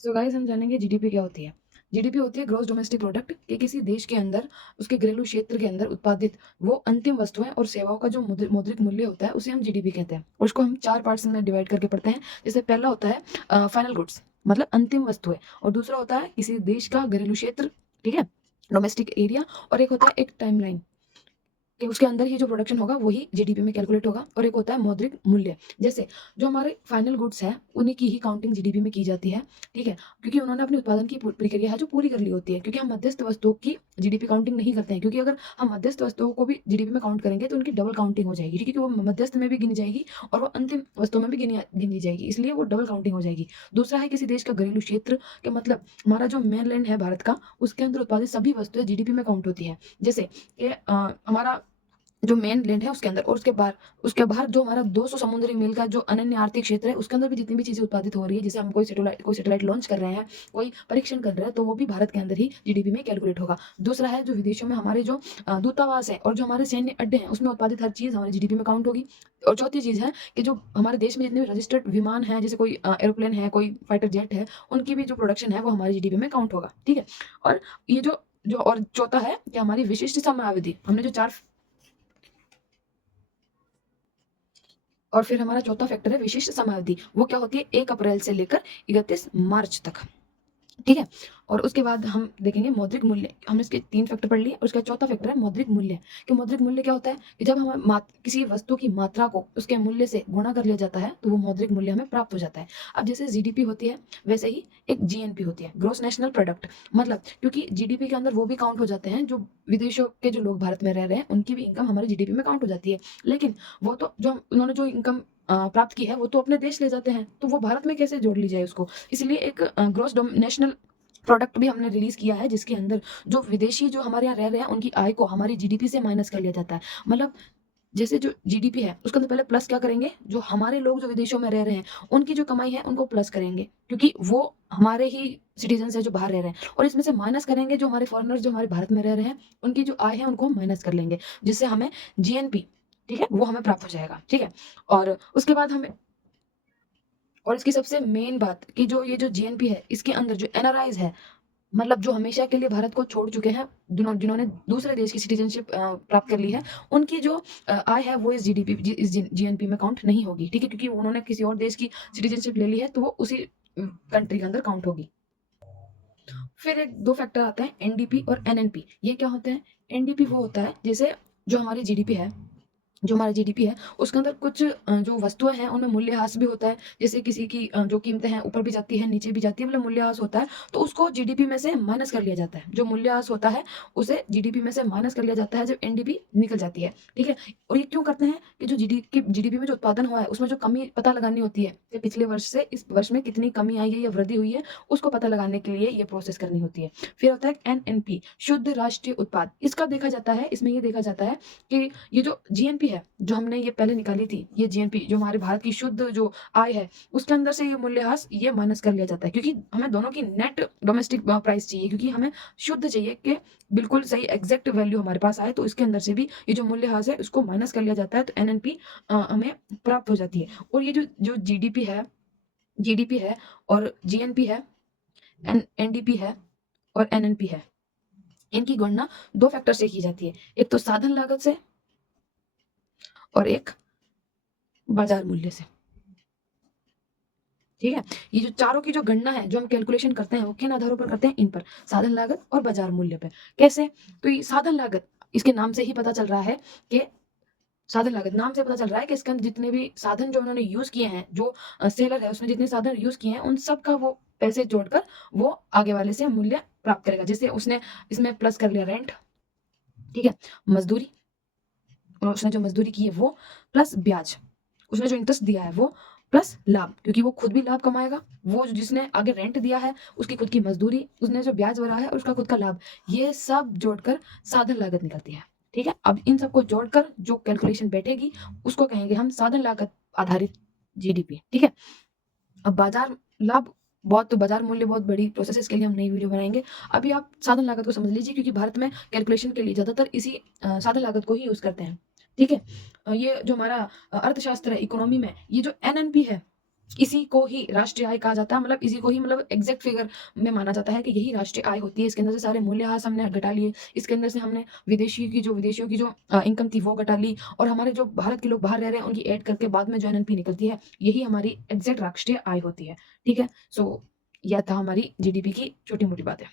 So guys हम जानेंगे GDP क्या होती है। जीडीपी होती है ग्रॉस डोमेस्टिक प्रोडक्ट कि किसी देश के अंदर उसके घरेलू क्षेत्र के अंदर उत्पादित वो अंतिम वस्तुएं और सेवाओं का जो मौद्रिक मूल्य होता है उसे हम जीडीपी कहते हैं। और उसको हम 4 पार्ट्स में डिवाइड करके पढ़ते हैं। जैसे पहला होता है फाइनल गुड्स, मतलब अंतिम वस्तुएं। और दूसरा होता है किसी देश का घरेलू क्षेत्र, ठीक है, डोमेस्टिक एरिया। और एक होता है एक टाइमलाइन कि उसके अंदर ही जो प्रोडक्शन होगा वही जीडीपी में कैलकुलेट होगा। और एक होता है मौद्रिक मूल्य, जैसे जो हमारे फाइनल गुड्स हैं उन्हीं की ही काउंटिंग जीडीपी में की जाती है, ठीक है, क्योंकि उन्होंने अपने उत्पादन की प्रक्रिया है जो पूरी कर ली होती है। क्योंकि हम मध्यस्थ वस्तुओं की जीडीपी काउंटिंग नहीं करते हैं, क्योंकि अगर हम मध्यस्थ वस्तुओं को भी जीडीपी में काउंट करेंगे तो उनकी डबल काउंटिंग हो जाएगी, क्योंकि वो मध्यस्थ में भी गिनी जाएगी और वो अंतिम वस्तुओं में भी गिनी जाएगी, इसलिए वो डबल काउंटिंग हो जाएगी। दूसरा है किसी देश का घरेलू क्षेत्र के, मतलब हमारा जो मेन लैंड है भारत का, उसके अंदर उत्पादित सभी वस्तुएं जीडीपी में काउंट होती है। जैसे कि हमारा जो मेन लैंड है उसके अंदर, और उसके बाहर जो हमारा 200 समुद्री मील का जो अनन्य आर्थिक क्षेत्र है उसके अंदर भी जितनी भी चीजें उत्पादित हो रही है, जैसे हम कोई सैटेलाइट लॉन्च कर रहे हैं, कोई परीक्षण कर रहे हैं, तो वो भी भारत के अंदर ही जीडीपी में कैलकुलेट होगा। दूसरा है जो विदेशों में हमारे जो दूतावास है और जो हमारे सैन्य अड्डे हैं उसमें उत्पादित हर चीज हमारी जीडीपी में काउंट होगी। और चौथी चीज है कि जो हमारे देश में जितने भी रजिस्टर्ड विमान है, जैसे कोई एरोप्लेन है, कोई फाइटर जेट है, उनकी भी जो प्रोडक्शन है वो हमारी जीडीपी में काउंट होगा, ठीक है। और ये जो जो और चौथा है कि हमारी विशिष्ट समयावधि, हमने जो चार, और फिर हमारा चौथा फैक्टर है विशिष्ट समयावधि। वो क्या होती है? 1 अप्रैल से लेकर 31 मार्च तक, ठीक है। और उसके बाद हम देखेंगे मौद्रिक मूल्य। हमने इसके 3 फैक्टर पढ़ लिए और उसका चौथा फैक्टर है मौद्रिक मूल्य। कि मौद्रिक मूल्य क्या होता है कि जब हम किसी वस्तु की मात्रा को उसके मूल्य से गुणा कर लिया जाता है तो वो मौद्रिक मूल्य हमें प्राप्त हो जाता है। अब जैसे जीडीपी होती है वैसे ही एक जीएनपी होती है, ग्रोस नेशनल प्रोडक्ट। मतलब क्योंकि जीडीपी के अंदर वो भी काउंट हो जाते हैं जो विदेशों के जो लोग भारत में रह रहे हैं, उनकी भी इनकम हमारी जीडीपी में काउंट हो जाती है। लेकिन वो तो जो उन्होंने जो इनकम प्राप्त की है वो तो अपने देश ले जाते हैं, तो वो भारत में कैसे जोड़ ली जाए उसको। इसलिए एक ग्रोस नेशनल प्रोडक्ट भी हमने रिलीज किया है, जिसके अंदर जो विदेशी जो हमारे यहाँ रह रहे हैं उनकी आय को हमारी जीडीपी से माइनस कर लिया जाता है। मतलब जैसे जो जीडीपी है उसके अंदर पहले प्लस क्या करेंगे, जो हमारे लोग जो विदेशों में रह रहे हैं उनकी जो कमाई है उनको प्लस करेंगे, क्योंकि वो हमारे ही सिटीजन है जो बाहर रह रहे हैं। और इसमें से माइनस करेंगे जो हमारे फॉरेनर्स जो हमारे भारत में रह रहे हैं, उनकी जो आय है उनको हम माइनस कर लेंगे, जिससे हमें जीएनपी, ठीक है, वो हमें प्राप्त हो जाएगा, ठीक है। और उसके बाद हमें, और इसकी सबसे मेन बात कि जो ये जो जीएनपी है इसके अंदर जो एनआरआईज है, मतलब जो हमेशा के लिए भारत को छोड़ चुके हैं, जिन्होंने दूसरे देश की सिटीजनशिप प्राप्त कर ली है, उनकी जो आय है वो इस जीएनपी में काउंट नहीं होगी, ठीक है, क्योंकि उन्होंने किसी और देश की सिटीजनशिप ले ली है तो वो उसी कंट्री के अंदर काउंट होगी। फिर एक दो फैक्टर आते हैं एनडीपी और एनएनपी। ये क्या होते हैं? एनडीपी वो होता है जैसे जो हमारी जीडीपी है, जो हमारा जीडीपी है उसके अंदर कुछ जो वस्तुएं हैं उनमें मूल्यह्रास भी होता है। जैसे किसी की जो कीमतें हैं ऊपर भी जाती है नीचे भी जाती है, मतलब मूल्यह्रास होता है, तो उसको जीडीपी में से माइनस कर लिया जाता है। जो मूल्यह्रास होता है उसे जीडीपी में से माइनस कर लिया जाता है जब एनडीपी निकल जाती है, ठीक है। और ये क्यों करते हैं कि जो जीडीपी में जो उत्पादन हुआ है उसमें जो कमी पता लगानी होती है कि पिछले वर्ष से इस वर्ष में कितनी कमी आई है या वृद्धि हुई है, उसको पता लगाने के लिए ये प्रोसेस करनी होती है। फिर होता है एनएनपी, शुद्ध राष्ट्रीय उत्पाद। इसका देखा जाता है, इसमें ये देखा जाता है कि ये जो जीएनपी है जो हमने ये पहले निकाली थी, ये जीएनपी जो हमारे भारत की शुद्ध जो आय है उसके अंदर से ये मूल्यह्रास ये माइनस कर लिया जाता है, क्योंकि हमें दोनों की नेट डोमेस्टिक प्राइस चाहिए, क्योंकि हमें शुद्ध चाहिए कि बिल्कुल सही एग्जैक्ट वैल्यू हमारे पास आए, तो इसके अंदर से भी ये जो मूल्यह्रास है उसको माइनस कर लिया जाता है, तो एनएनपी हमें प्राप्त हो जाती है। और ये जो जो जीडीपी है और जीएनपी है, एनडीपी है और एनएनपी है, इनकी गणना दो फैक्टर से की जाती है, एक तो साधन लागत से और एक बाजार मूल्य से, ठीक है। ये जो चारों की जो गणना है जो हम कैलकुलेशन करते हैं वो किन आधारों पर करते हैं? इन पर, साधन लागत और बाजार मूल्य पर। कैसे? तो ये साधन लागत, इसके नाम से ही पता चल रहा है कि साधन लागत नाम से पता चल रहा है कि इसके अंदर जितने भी साधन जो उन्होंने यूज किए हैं, जो सेलर है उसने जितने साधन यूज किए हैं उन सब का वो पैसे जोड़कर वो आगे वाले से मूल्य प्राप्त करेगा। जैसे उसने इसमें प्लस कर लिया रेंट, ठीक है, मजदूरी, और उसने जो मजदूरी की है वो, प्लस ब्याज, उसने जो इंटरेस्ट दिया है वो, प्लस लाभ, क्योंकि वो खुद भी लाभ कमाएगा, वो जिसने आगे रेंट दिया है उसकी खुद की मजदूरी, उसने जो ब्याज भरा है उसका खुद का लाभ, ये सब जोड़कर साधन लागत निकलती है, ठीक है। अब इन सबको जोड़कर जो कैलकुलेशन बैठेगी उसको कहेंगे हम साधन लागत आधारित जीडीपी, ठीक है। अब बाजार लाभ, बहुत तो बाजार मूल्य बहुत बड़ी प्रोसेस है, इसके लिए हम नई वीडियो बनाएंगे। अभी आप साधन लागत को समझ लीजिए, क्योंकि भारत में कैलकुलेशन के लिए ज्यादातर इसी साधन लागत को ही यूज करते हैं, ठीक है। ये जो हमारा अर्थशास्त्र है, इकोनॉमी में, ये जो एनएनपी है, इसी को ही राष्ट्रीय आय कहा जाता है, मतलब इसी को ही मतलब एग्जैक्ट फिगर में माना जाता है कि यही राष्ट्रीय आय होती है। इसके अंदर से सारे मूल्यह्रास हमने घटा लिए, इसके अंदर से हमने विदेशियों की जो इनकम थी वो घटा ली, और हमारे जो भारत के लोग बाहर रह रहे हैं उनकी ऐड करके बाद में जो एनएनपी निकलती है, यही हमारी एग्जैक्ट राष्ट्रीय आय होती है। ठीक है, सो यह था हमारी जीडीपी की छोटी मोटी बातें।